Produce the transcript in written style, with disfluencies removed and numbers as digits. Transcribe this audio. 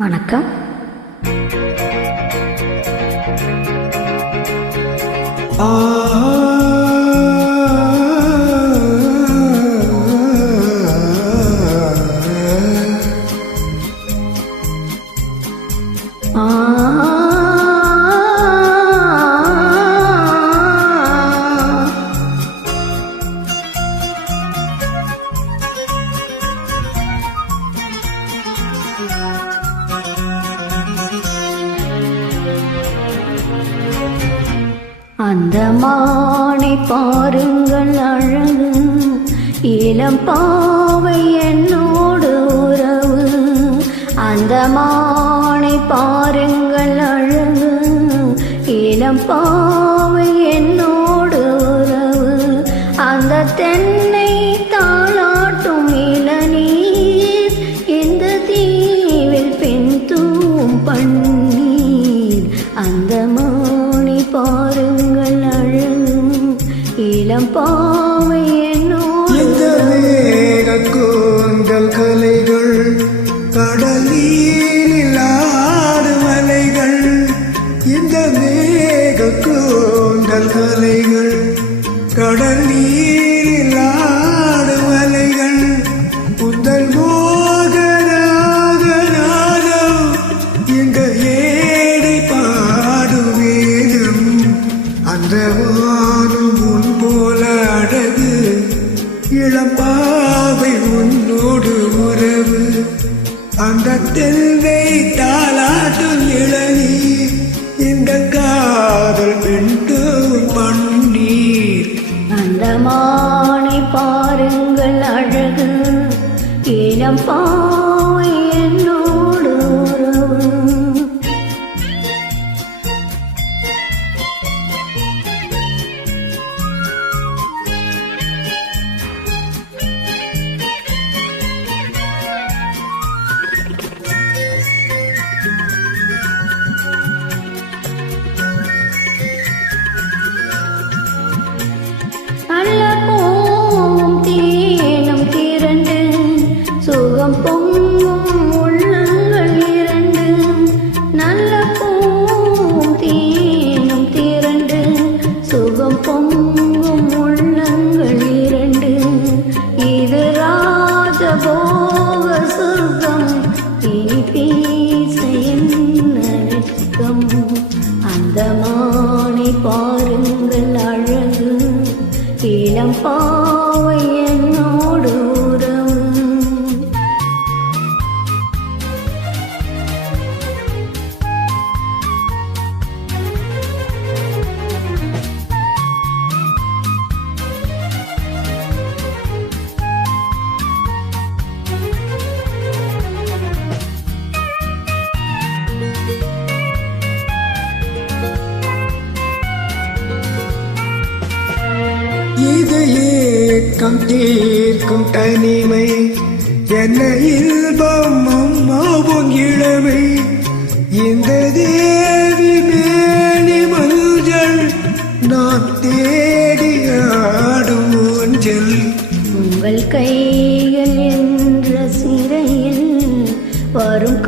வணக்கம். அந்த மானை பாருங்கள் அழகு, இளம் பாவை என்னோடு உறவு. அந்த மானை பாருங்கள் அழகு, இளம் பாவை என்னோடு உறவு. அந்த தென்னை தாளாட்டும் இளநீர், இந்த தீவில் பெண் தூவும் பன்னீர். அந்த மானை பாருங்கள் அழகு, இளம் பாவை என்னோடு. இந்த மேக கூந்தல் கலைகள், கடலில் ஆடும் அலைகள். இந்த மேக கூந்தல் கலைகள், கடலில் ஆடும் அலைகள். உந்தல் மோகராக நாதம், இந்த ஏடை பாடும் வேதம். அந்த வானம் உன் போல அழகு, இளம்பாவை உன்னோடு உறவு. அந்த தெல்லை தாளாட்டும் இளநீர், இந்த காதல் பெண்டும் பன்னீர். அந்த மானை பாருங்கள் அழகு, இளம் பாவை என்னோடு உறவு. நல்ல பூவும் தேனும் திரண்டு, சுகம் பொங்கும் உள்ளங்கள் இரண்டு. நல்ல பூவும் தேனும் திரண்டு, சுகம் பொங்கும் உள்ளங்கள் இரண்டு. இது ராஜபோக சொர்க்கம், இனி பேச என்ன வெட்கம். அந்த மானை பாருங்கள் அழகு, இளம் பாவை என்னோடு உறவு. இது ஏக்கம் தீர்க்கும் தனிமை, என்ன இல்பம் அம்மாவும் இளமை. இந்த தேவி மேனி மஞ்சள், நான் தேடி ஆடும் ஊஞ்சல். உங்கள் கைகள் என்ற சிறையில் வரும்